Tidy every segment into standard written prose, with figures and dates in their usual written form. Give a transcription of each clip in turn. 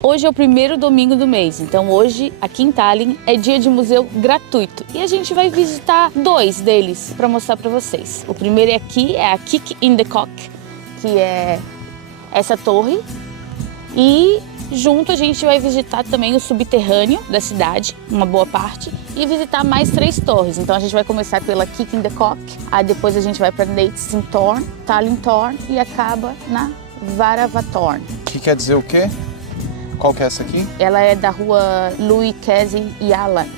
Hoje é o primeiro domingo do mês, então hoje, aqui em Tallinn, é dia de museu gratuito. E a gente vai visitar dois deles para mostrar para vocês. O primeiro é aqui, é a Kick in the Cock, que é essa torre. E junto a gente vai visitar também o subterrâneo da cidade, uma boa parte, e visitar mais 3 torres. Então a gente vai começar pela Kick in the Cock, aí depois a gente vai para Neitsintorn, Tallinn Torn e acaba na Varavatorn. Que quer dizer o quê? Qual que é essa aqui? Ela é da rua Louis Käsi-Jalan,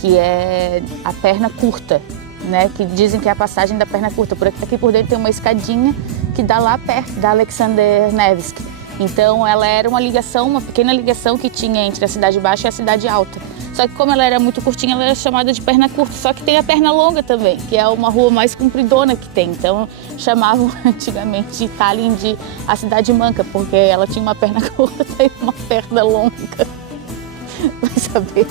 que é a perna curta, né? Que dizem que é a passagem da perna curta. Aqui por dentro tem uma escadinha que dá lá perto da Alexander Nevsky. Então ela era uma ligação, uma pequena ligação que tinha entre a cidade baixa e a cidade alta. Só que como ela era muito curtinha, ela era chamada de perna curta. Só que tem a perna longa também, que é uma rua mais compridona que tem. Então chamavam antigamente Tallinn de a cidade manca, porque ela tinha uma perna curta e uma perna longa. Vai saber.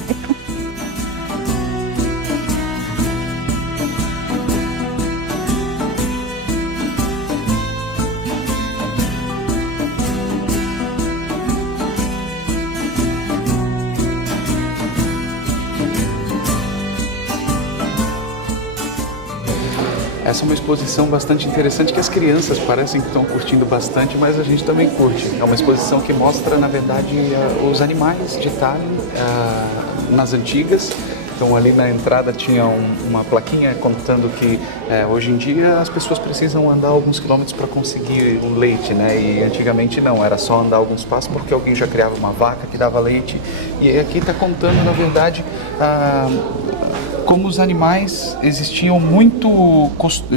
Essa é uma exposição bastante interessante que as crianças parecem que estão curtindo bastante, mas a gente também curte. É uma exposição que mostra, na verdade, os animais de Tallinn nas antigas. Então ali na entrada tinha uma plaquinha contando que hoje em dia as pessoas precisam andar alguns quilômetros para conseguir o leite, né? E antigamente não, era só andar alguns passos porque alguém já criava uma vaca que dava leite. E aqui está contando, na verdade, como os animais existiam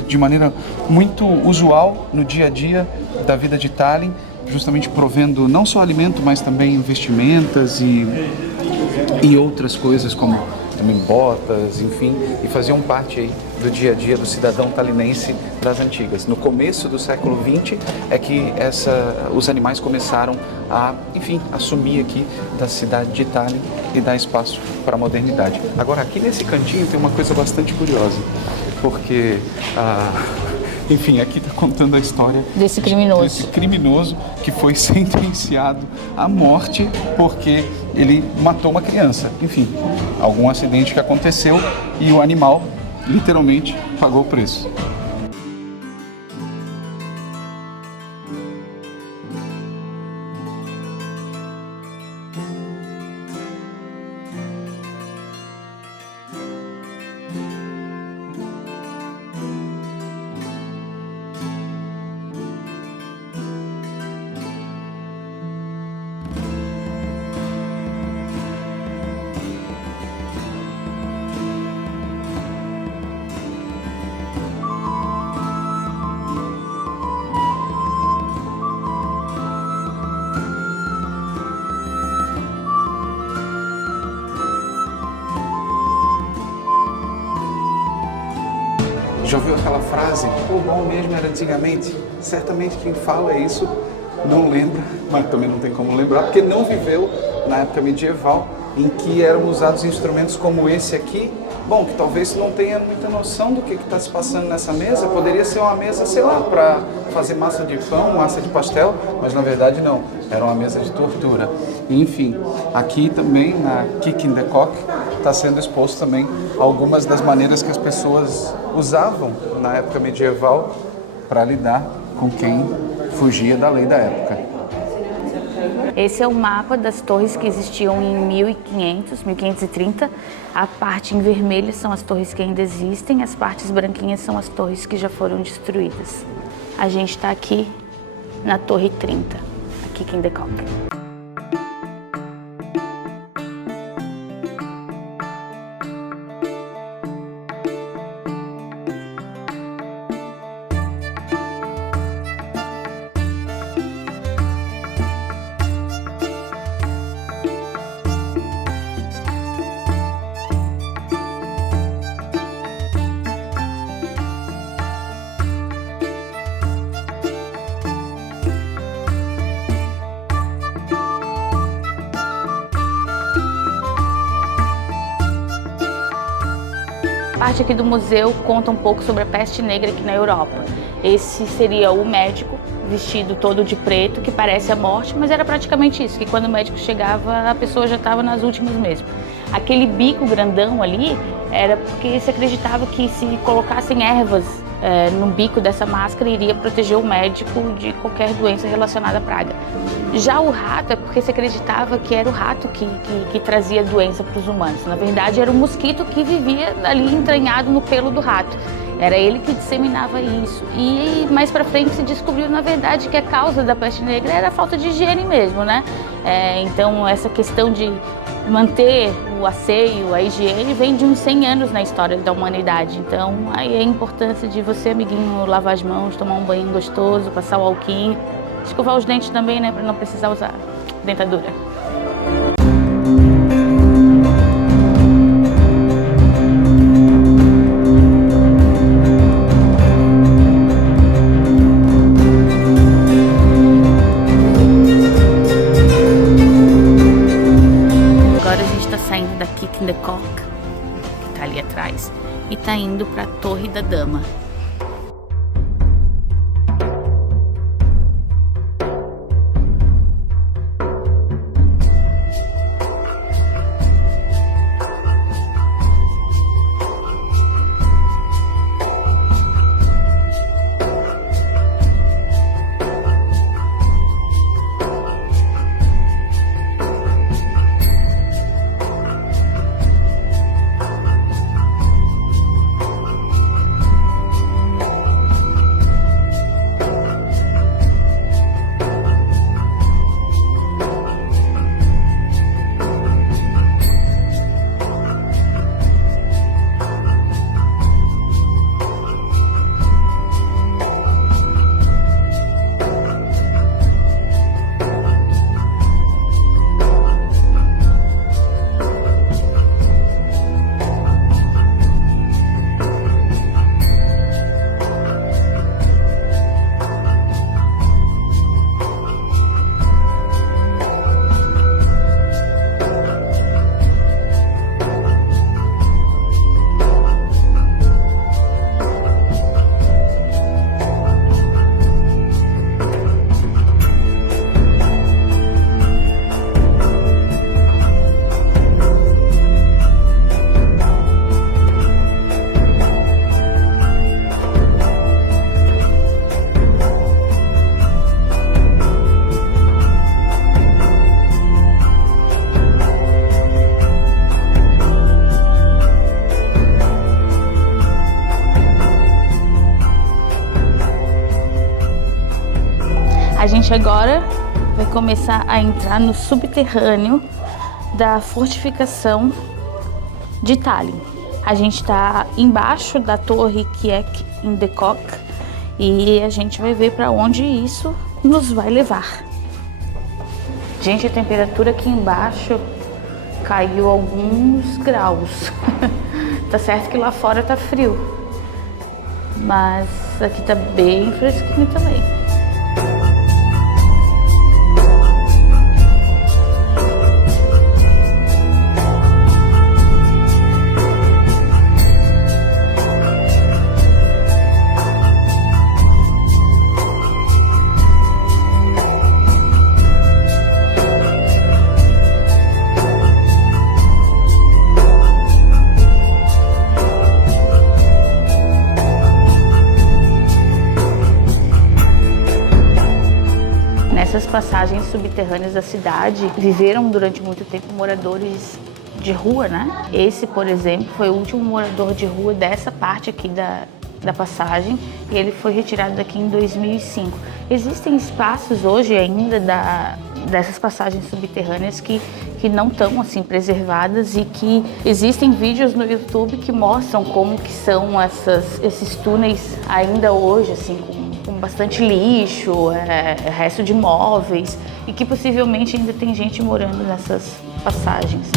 de maneira muito usual no dia a dia da vida de Tallinn, justamente provendo não só alimento, mas também vestimentas e outras coisas como também botas, enfim, e faziam parte aí do dia a dia do cidadão talinense das antigas. No começo do século XX é que os animais começaram a, enfim, assumir aqui da cidade de Tallinn e dar espaço para a modernidade. Agora, aqui nesse cantinho tem uma coisa bastante curiosa, porque enfim, aqui está contando a história desse criminoso que foi sentenciado à morte porque ele matou uma criança. Enfim, algum acidente que aconteceu e o animal literalmente pagou o preço. Já ouviu aquela frase, o bom mesmo era antigamente? Certamente quem fala isso não lembra, mas também não tem como lembrar, porque não viveu na época medieval, em que eram usados instrumentos como esse aqui. Bom, que talvez não tenha muita noção do que está se passando nessa mesa. Poderia ser uma mesa, sei lá, para fazer massa de pão, massa de pastel, mas na verdade não, era uma mesa de tortura. Enfim, aqui também na Kick in the Cock está sendo exposto também algumas das maneiras que as pessoas usavam na época medieval para lidar com quem fugia da lei da época. Esse é o mapa das torres que existiam em 1500, 1530. A parte em vermelho são as torres que ainda existem, as partes branquinhas são as torres que já foram destruídas. A gente está aqui na Torre 30, aqui em The Cock. A parte aqui do museu conta um pouco sobre a peste negra aqui na Europa. Esse seria o médico vestido todo de preto, que parece a morte, mas era praticamente isso, que quando o médico chegava, a pessoa já estava nas últimas mesmo. Aquele bico grandão ali era porque se acreditava que se colocassem ervas no bico dessa máscara iria proteger o médico de qualquer doença relacionada à praga. Já o rato é porque se acreditava que era o rato que trazia doença para os humanos. Na verdade, era o mosquito que vivia ali entranhado no pelo do rato. Era ele que disseminava isso. E mais para frente se descobriu, na verdade, que a causa da peste negra era a falta de higiene mesmo, né? Então, essa questão de manter o asseio, a higiene, vem de uns 100 anos na história da humanidade. Então, aí é a importância de você, amiguinho, lavar as mãos, tomar um banho gostoso, passar o alquinho, escovar os dentes também, né, para não precisar usar dentadura. Da Kick in the Cock, que tá ali atrás, e tá indo para a Torre da Dama. A gente agora vai começar a entrar no subterrâneo da fortificação de Tallinn. A gente está embaixo da torre Kiek in the Cock e a gente vai ver para onde isso nos vai levar. Gente, a temperatura aqui embaixo caiu alguns graus. Tá certo que lá fora tá frio, mas aqui tá bem fresquinho também. Essas passagens subterrâneas da cidade viveram durante muito tempo moradores de rua, né? Esse, por exemplo, foi o último morador de rua dessa parte aqui da passagem e ele foi retirado daqui em 2005. Existem espaços hoje ainda dessas passagens subterrâneas que não estão assim preservadas e que existem vídeos no YouTube que mostram como que são esses túneis ainda hoje, assim, com bastante lixo, resto de móveis e que possivelmente ainda tem gente morando nessas passagens.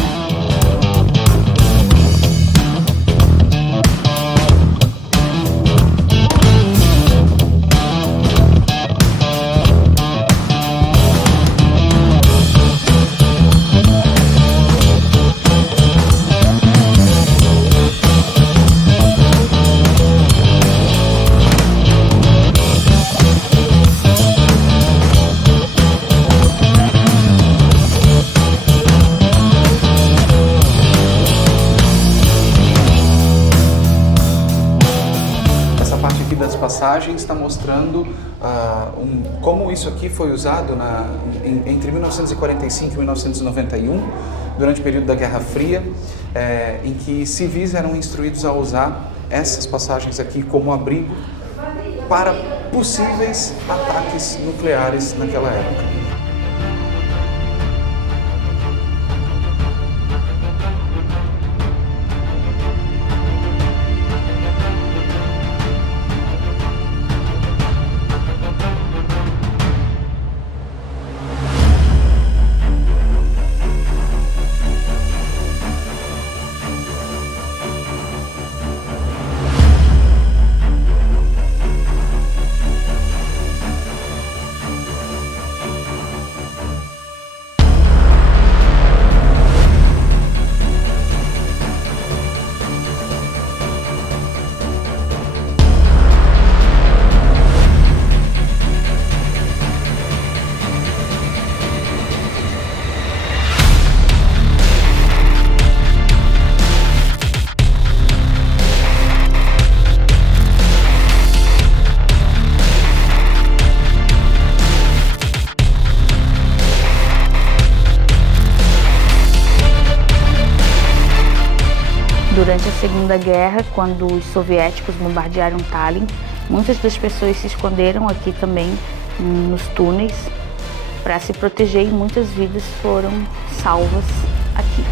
passagem está mostrando como isso aqui foi usado entre 1945 e 1991, durante o período da Guerra Fria, em que civis eram instruídos a usar essas passagens aqui como abrigo para possíveis ataques nucleares naquela época. Durante a Segunda Guerra, quando os soviéticos bombardearam Tallinn, muitas das pessoas se esconderam aqui também nos túneis para se proteger e muitas vidas foram salvas aqui.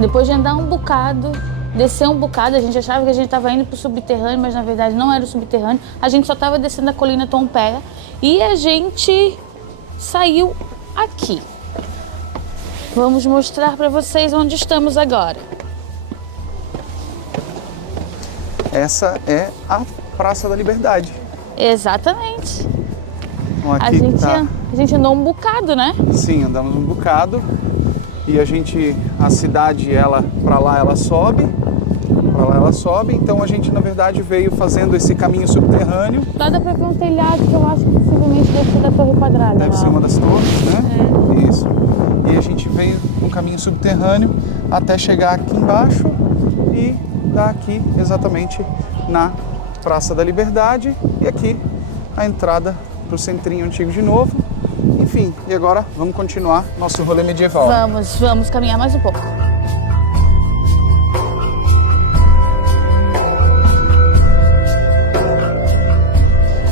Depois de andar um bocado, descer um bocado, a gente achava que a gente estava indo para o subterrâneo, mas na verdade não era o subterrâneo. A gente só estava descendo a colina Tompea e a gente saiu aqui. Vamos mostrar para vocês onde estamos agora. Essa é a Praça da Liberdade. Exatamente. Então, aqui a gente andou um bocado, né? Sim, andamos um bocado. E a cidade, para lá ela sobe, então a gente na verdade veio fazendo esse caminho subterrâneo. Lá dá pra ver um telhado que eu acho que possivelmente deve ser da Torre Quadrada. Deve ser uma das torres, né? É. Isso. E a gente veio um caminho subterrâneo até chegar aqui embaixo e dar aqui exatamente na Praça da Liberdade e aqui a entrada para o centrinho antigo de novo. Enfim, e agora vamos continuar nosso rolê medieval. Vamos caminhar mais um pouco.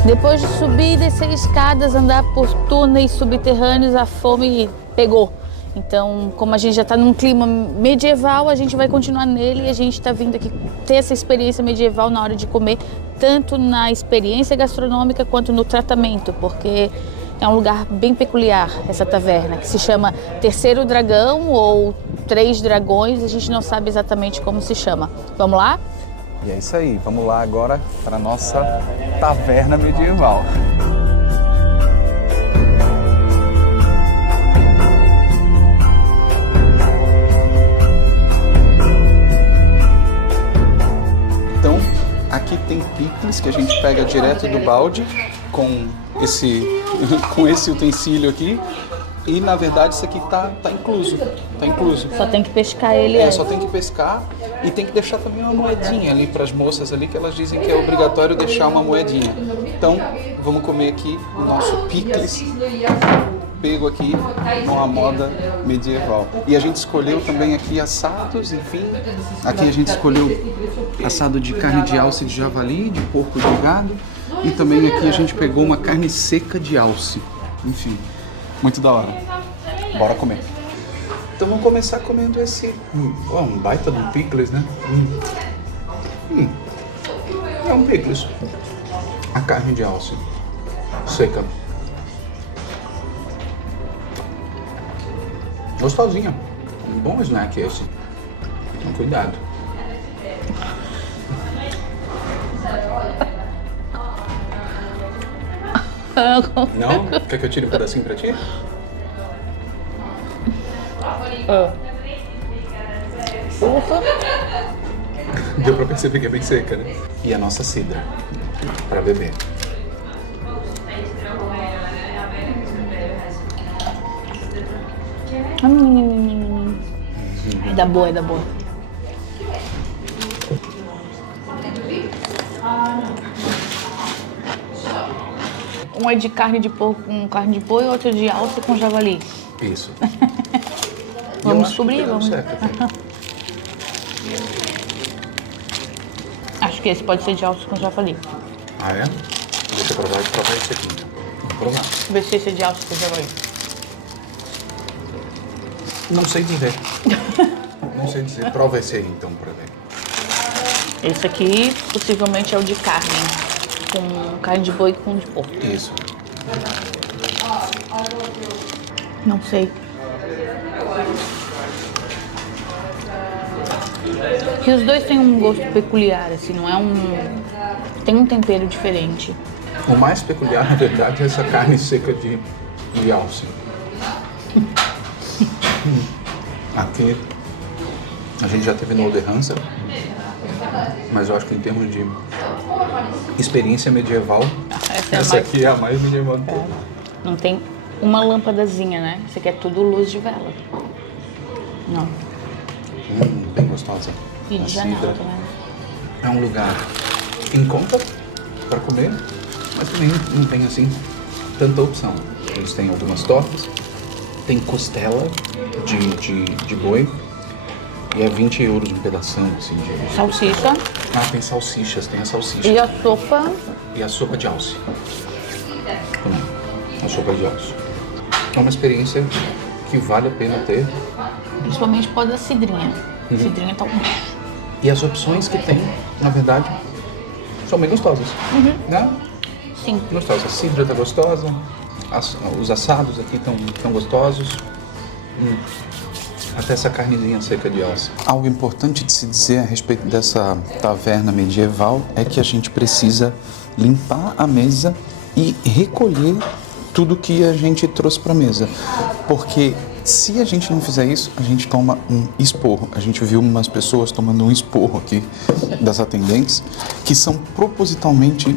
Depois de subir e descer escadas, andar por túneis subterrâneos, a fome pegou. Então, como a gente já está num clima medieval, a gente vai continuar nele e a gente está vindo aqui ter essa experiência medieval na hora de comer, tanto na experiência gastronômica quanto no tratamento, porque é um lugar bem peculiar, essa taverna, que se chama Terceiro Dragão ou Três Dragões, a gente não sabe exatamente como se chama. Vamos lá? E é isso aí, vamos lá agora para a nossa taverna medieval. Então, aqui tem picles que a gente pega direto do balde com esse utensílio aqui. E na verdade isso aqui tá incluso. Só tem que pescar ele. Só tem que pescar e tem que deixar também uma moedinha ali para as moças ali, que elas dizem que é obrigatório deixar uma moedinha. Então, vamos comer aqui o nosso picles pego aqui com a moda medieval. E a gente escolheu também aqui assados, enfim. Aqui a gente escolheu assado de carne de alce de javali, de porco de gado. E também aqui a gente pegou uma carne seca de alce. Enfim, muito da hora. Bora comer. Então vamos começar comendo esse... um baita de um picles, né? É um picles. A carne de alce. Seca. Gostosinha. Um bom snack esse. Com cuidado. Não? Quer que eu tire um pedacinho pra ti? Deu pra perceber que é bem seca, né? E a nossa cidra pra beber. É da boa, é da boa. Um é de carne de porco com carne de boi, outro de alce com javali. Isso. Vamos descobrir, vamos. Acho que esse pode ser de alce com javali. Ah, é? Deixa eu provar esse aqui, então. Vamos provar. Ver se esse é de alce com javali. Não sei dizer. Não sei dizer. Prova esse aí, então, pra ver. Esse aqui possivelmente é o de carne. Com carne de boi e com de porco. Isso. Não sei. Que os dois têm um gosto peculiar, assim, não é um... Tem um tempero diferente. O mais peculiar, na verdade, é essa carne seca de alce. Aqui, a gente já teve no Old Hansa, mas eu acho que em termos de experiência medieval, essa aqui é a mais medieval do todo. Não tem uma lâmpadazinha, né? Isso aqui é tudo luz de vela. Não. Bem gostosa. E de janela também. É um lugar em conta para comer, mas também não tem assim tanta opção. Eles têm algumas tortas, tem costela de boi e é 20 euros um pedação assim de... Salsicha. Ah, tem salsichas, tem a salsicha. E a sopa. E a sopa de alce. Também. A sopa de alce. É uma experiência que vale a pena ter. Principalmente por causa da cidrinha. Cidrinha tá um... E as opções que tem, na verdade, são bem gostosas. Né? Sim. Gostosa. A cidra tá gostosa. Os assados aqui estão gostosos. Até essa carnezinha seca de alce. Algo importante de se dizer a respeito dessa taverna medieval é que a gente precisa limpar a mesa e recolher tudo que a gente trouxe para a mesa. Porque se a gente não fizer isso, a gente toma um esporro. A gente viu umas pessoas tomando um esporro aqui das atendentes que são propositalmente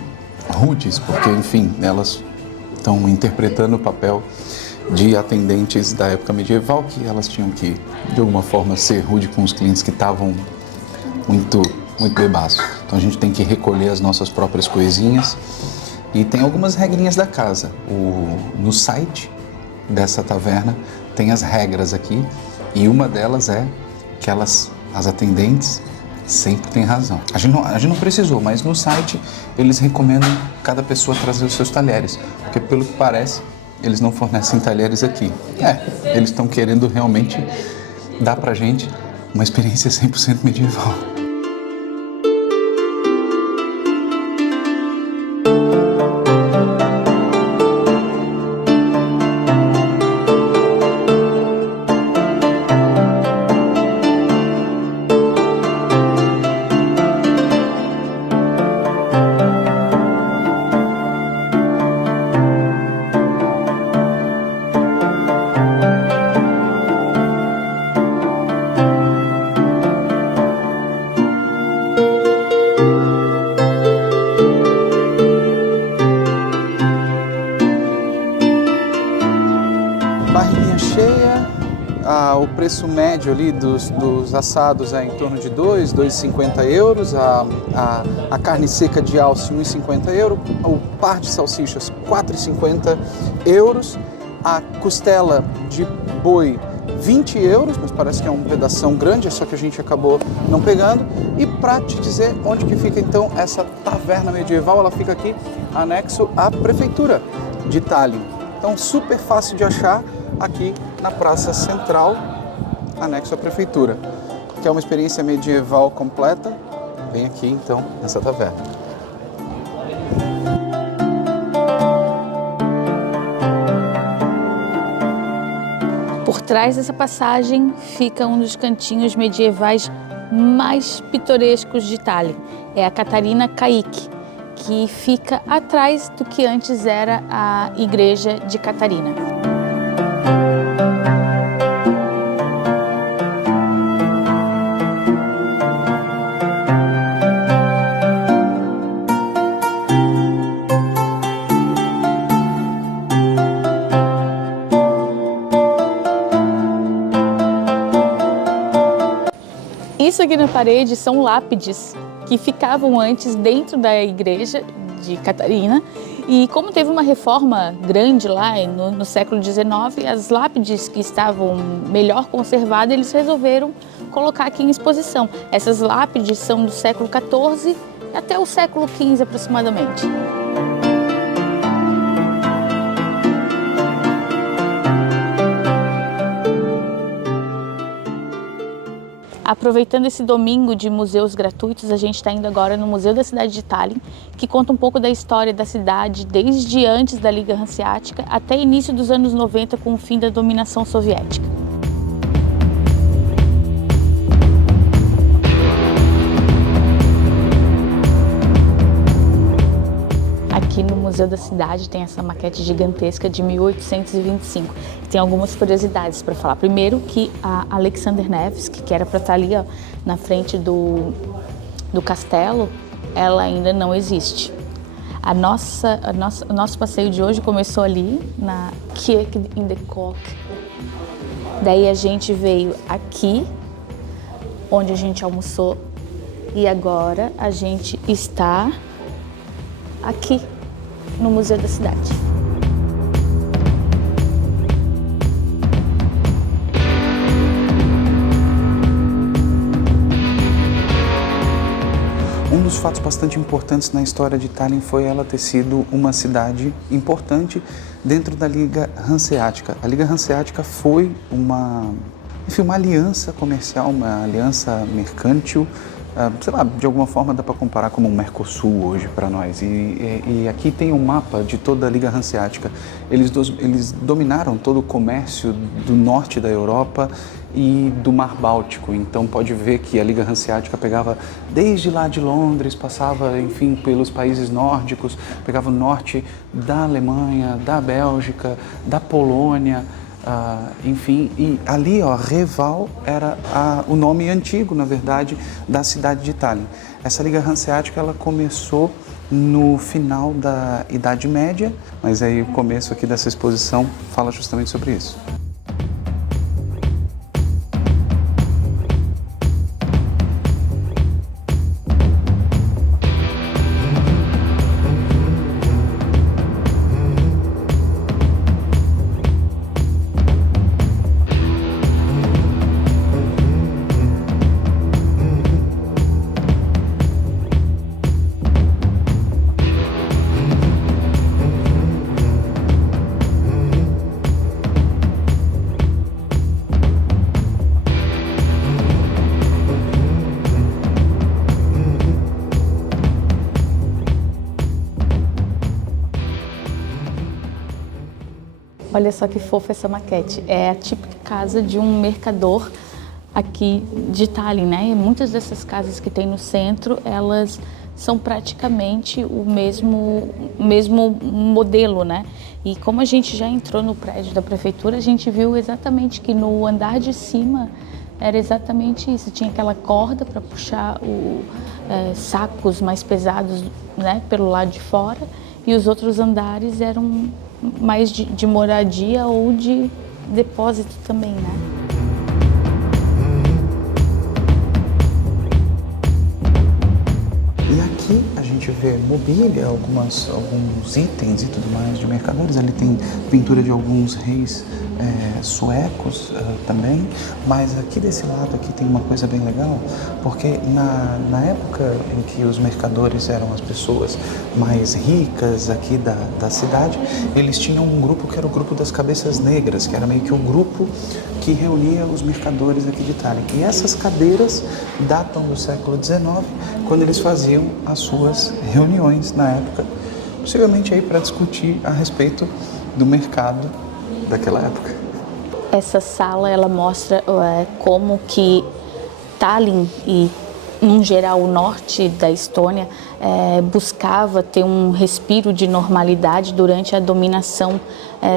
rudes, porque, enfim, elas estão interpretando o papel de atendentes da época medieval, que elas tinham que, de alguma forma, ser rude com os clientes que estavam muito bebaços. Então a gente tem que recolher as nossas próprias coisinhas. E tem algumas regrinhas da casa. No site dessa taverna tem as regras aqui, e uma delas é que as atendentes sempre têm razão. A gente não precisou, mas no site eles recomendam cada pessoa trazer os seus talheres, porque pelo que parece, eles não fornecem talheres aqui. Eles estão querendo realmente dar pra gente uma experiência 100% medieval. Barriguinha cheia, o preço médio ali dos assados é em torno de 2,50 euros, a carne seca de alce 1,50 euros, o par de salsichas 4,50 euros, a costela de boi 20 euros, mas parece que é um pedação grande, só que a gente acabou não pegando. E para te dizer onde que fica então essa taverna medieval, ela fica aqui anexo à prefeitura de Tallinn. Então super fácil de achar aqui na praça central, anexo à prefeitura. Quer uma experiência medieval completa? Vem aqui então nessa taverna. Por trás dessa passagem fica um dos cantinhos medievais mais pitorescos de Tallinn. É a Katarina Kaikki, que fica atrás do que antes era a igreja de Catarina. Isso aqui na parede são lápides que ficavam antes dentro da igreja de Catarina, e como teve uma reforma grande lá no século XIX, as lápides que estavam melhor conservadas, eles resolveram colocar aqui em exposição. Essas lápides são do século XIV até o século XV aproximadamente. Aproveitando esse domingo de museus gratuitos, a gente está indo agora no Museu da Cidade de Tallinn, que conta um pouco da história da cidade desde antes da Liga Hanseática até início dos anos 90, com o fim da dominação soviética. Aqui no Museu da Cidade tem essa maquete gigantesca de 1825. Tem algumas curiosidades para falar. Primeiro que a Alexander Nevsky, que era para estar ali ó, na frente do castelo, ela ainda não existe. O nosso passeio de hoje começou ali na Kirke in de Kork. Daí a gente veio aqui, onde a gente almoçou, e agora a gente está aqui no Museu da Cidade. Um dos fatos bastante importantes na história de Tallinn foi ela ter sido uma cidade importante dentro da Liga Hanseática. A Liga Hanseática foi uma aliança comercial, uma aliança mercantil, sei lá, de alguma forma dá para comparar como um Mercosul hoje para nós. E aqui tem um mapa de toda a Liga Hanseática. Eles dominaram todo o comércio do norte da Europa e do Mar Báltico. Então pode ver que a Liga Hanseática pegava desde lá de Londres, passava, enfim, pelos países nórdicos, pegava o norte da Alemanha, da Bélgica, da Polônia, enfim, e ali, ó, Reval era o nome antigo, na verdade, da cidade de Tallinn. Essa Liga Hanseática, ela começou no final da Idade Média, mas aí o começo aqui dessa exposição fala justamente sobre isso. Olha só que fofa essa maquete. É a típica casa de um mercador aqui de Tallinn, né? E muitas dessas casas que tem no centro, elas são praticamente o mesmo modelo, né? E como a gente já entrou no prédio da prefeitura, a gente viu exatamente que no andar de cima era exatamente isso. Tinha aquela corda para puxar sacos mais pesados, né, pelo lado de fora, e os outros andares eram mais de moradia ou de depósito também, né? E aqui a gente vê mobília, alguns itens e tudo mais de mercadores. Ali tem pintura de alguns reis suecos também, mas aqui desse lado aqui tem uma coisa bem legal, porque na época em que os mercadores eram as pessoas mais ricas aqui da cidade, eles tinham um grupo que era o grupo das cabeças negras, que era meio que o grupo que reunia os mercadores aqui de Tallinn. E essas cadeiras datam do século XIX, quando eles faziam as suas reuniões na época, possivelmente aí para discutir a respeito do mercado daquela época. Essa sala ela mostra como que Tallinn e, em geral, o norte da Estônia buscava ter um respiro de normalidade durante a dominação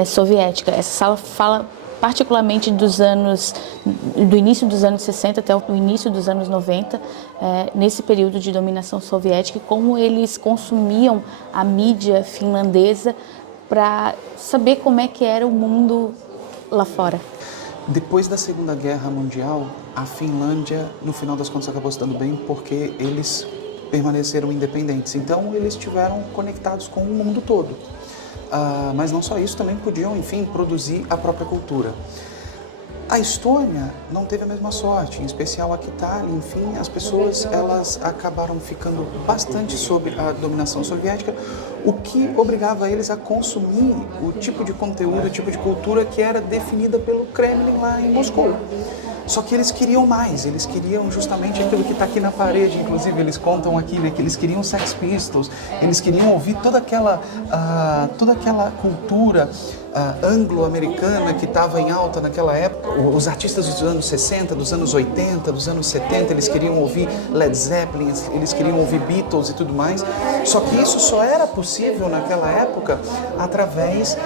soviética. Essa sala fala particularmente do início dos anos 60 até o início dos anos 90, nesse período de dominação soviética, e como eles consumiam a mídia finlandesa para saber como é que era o mundo lá fora. Depois da Segunda Guerra Mundial, a Finlândia, no final das contas, acabou se dando bem porque eles permaneceram independentes. Então, eles estiveram conectados com o mundo todo. Mas não só isso, também podiam, enfim, produzir a própria cultura. A Estônia não teve a mesma sorte, em especial aqui Tallinn, enfim, as pessoas elas acabaram ficando bastante sob a dominação soviética, o que obrigava eles a consumir o tipo de conteúdo, o tipo de cultura que era definida pelo Kremlin lá em Moscou. Só que eles queriam mais, eles queriam justamente aquilo que está aqui na parede, inclusive eles contam aqui, né, que eles queriam Sex Pistols, eles queriam ouvir toda aquela cultura anglo-americana que estava em alta naquela época. Os artistas dos anos 60, dos anos 80, dos anos 70, eles queriam ouvir Led Zeppelin, eles queriam ouvir Beatles e tudo mais. Só que isso só era possível naquela época através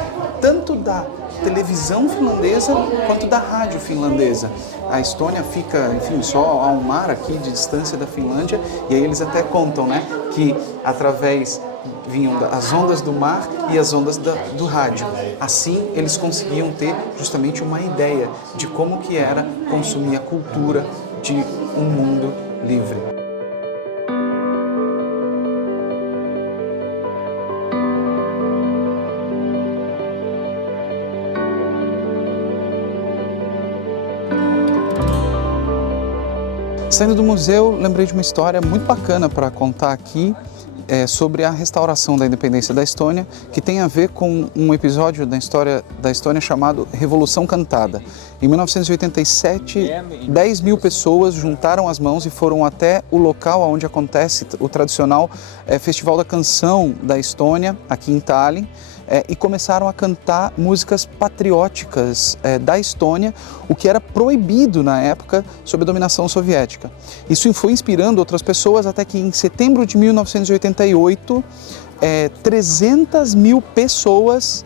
tanto da televisão finlandesa quanto da rádio finlandesa. A Estônia fica, enfim, só a um mar aqui de distância da Finlândia, e aí eles até contam, né, que através vinham as ondas do mar e as ondas do rádio. Assim, eles conseguiam ter justamente uma ideia de como que era consumir a cultura de um mundo livre. Saindo do museu, lembrei de uma história muito bacana para contar aqui sobre a restauração da independência da Estônia, que tem a ver com um episódio da história da Estônia chamado Revolução Cantada. Em 1987, 10 mil pessoas juntaram as mãos e foram até o local onde acontece o tradicional Festival da Canção da Estônia, aqui em Tallinn, e começaram a cantar músicas patrióticas da Estônia, o que era proibido na época sob a dominação soviética. Isso foi inspirando outras pessoas até que em setembro de 1988, 300 mil pessoas,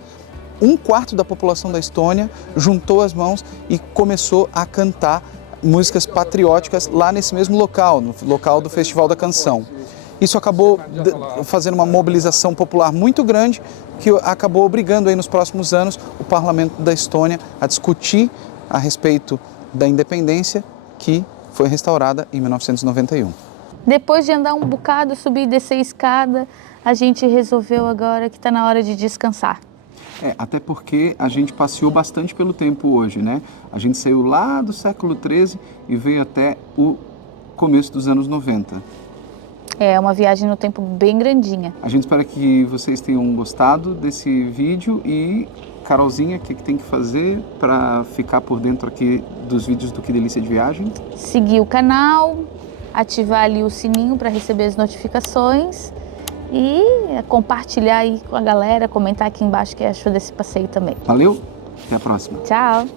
um quarto da população da Estônia, juntou as mãos e começou a cantar músicas patrióticas lá nesse mesmo local, no local do Festival da Canção. Isso acabou fazendo uma mobilização popular muito grande, que acabou obrigando aí nos próximos anos o parlamento da Estônia a discutir a respeito da independência, que foi restaurada em 1991. Depois de andar um bocado, subir e descer a escada, a gente resolveu agora que está na hora de descansar. Até porque a gente passeou bastante pelo tempo hoje, né? A gente saiu lá do século XIII e veio até o começo dos anos 90. É uma viagem no tempo bem grandinha. A gente espera que vocês tenham gostado desse vídeo e, Carolzinha, o que tem que fazer para ficar por dentro aqui dos vídeos do Que Delícia de Viagem? Seguir o canal, ativar ali o sininho para receber as notificações e compartilhar aí com a galera, comentar aqui embaixo o que achou desse passeio também. Valeu, até a próxima. Tchau!